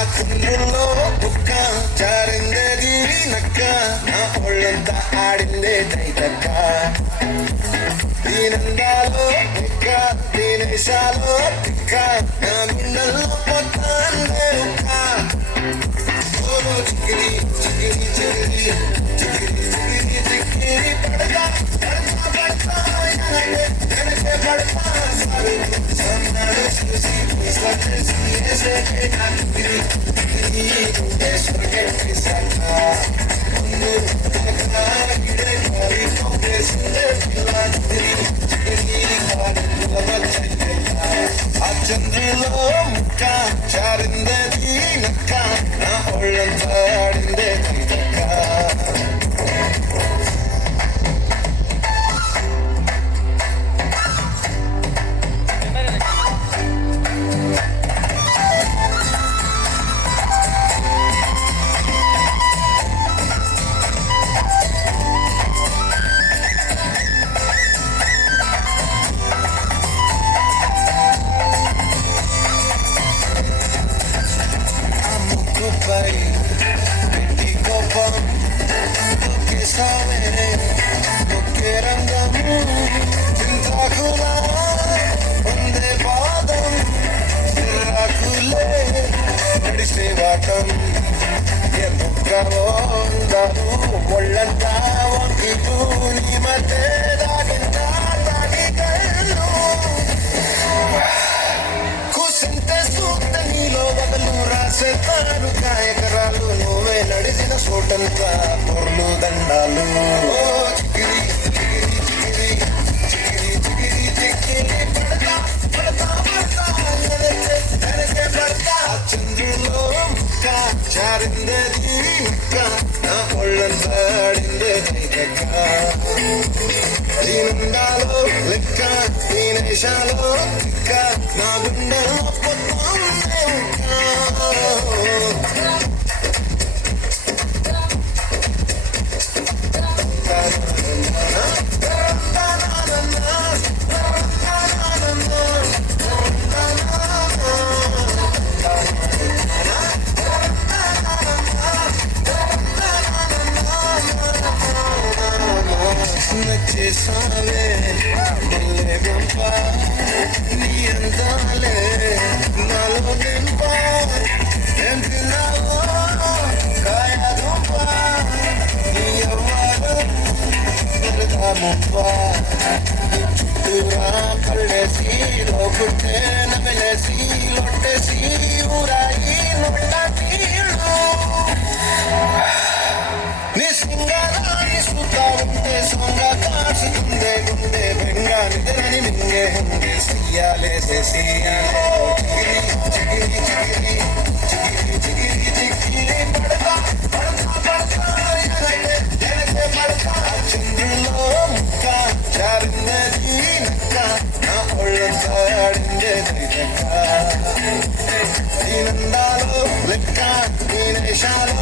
అతనులో కుక్క చారిందది నక్క నా ఒళ్ళంతా ఆడిందే తైతక్క దీనందాలో కుక్క దీనిషాలో కుక్క నా గుండెల్లో పొత్తాందే ఉక్క చిక్కిరి చిక్కిరి చిక్కిరి చిక్కిరి చిక్కిరి చిక్కిరి పడతా పడతా పడతా వెనకే పడతా సన్నాడు చూసి చూసి వేసే చిక్కిరి చిక్కిరి సన్నా ముందు గిడే కారి కాంగ్రెస్లే పిల్ల చిక్కిరి చిక్కిరి కారుల వచ్చేట ఆ చంద్రులో ముక్క చారిందది నక్క నా ఒళ్ళంతా ఆడిందే తిరక్క పెట్టి కోపం ఒకే సామే ఒకే రంగము చింతాకులా వందే పాదం చిరాకులే నడిసే వాటం ఎముక్కవోందరు ఒళ్ళంతా వంగితూ నీ మధ్య దాగిందా తాగి కళ్ళు కూసింటే సూక్త నీలో వదలు రాసేతారు కాయకరాలు నువ్వే నడిచిన చోటంతా పొర్లు దండాలు చికిరి చికిరి చికిరి చికిరి చికిరి చికిరి పడతా పడతా పడతా వెనకే పడతా చంద్రులో ముక్క చారిందది ముక్క నా ఒళ్ళంతా ఆడిందే తైతక్క దీనందాలో లెక్క దీనేశాలో లెక్క నా గుండెలో పొత్తాందే నచ్చేసావే బల్లే గంప నీ అందాలే నాలో దింప ఎంపినావో కాయ దుంప నీ అవ్వారం బరదా ముంప చుట్టూరా పళ్ళేసి లోపుట్టే నమిలేసి లొట్టేసి ఊరాయి నొట్ట కీళ్ళు నీ సింగారాన్ని చూద్దా ఉంటే సొంగా కాసుకుందే గుండె బెంగా నిద్రని మింగే ఉండే చెయ్యాలేసే చెయ్యాలే చిగిరి చిగిరి చిగిరి చిగిరి చిగిరి పడతా పడతా పడతా వెనకే పడతా చంద్రులో ముక్క చారిందది నక్క నా ఒళ్ళంతా ఆడిందే తిరక్క దీనందాలో లెక్క దీనేశాలో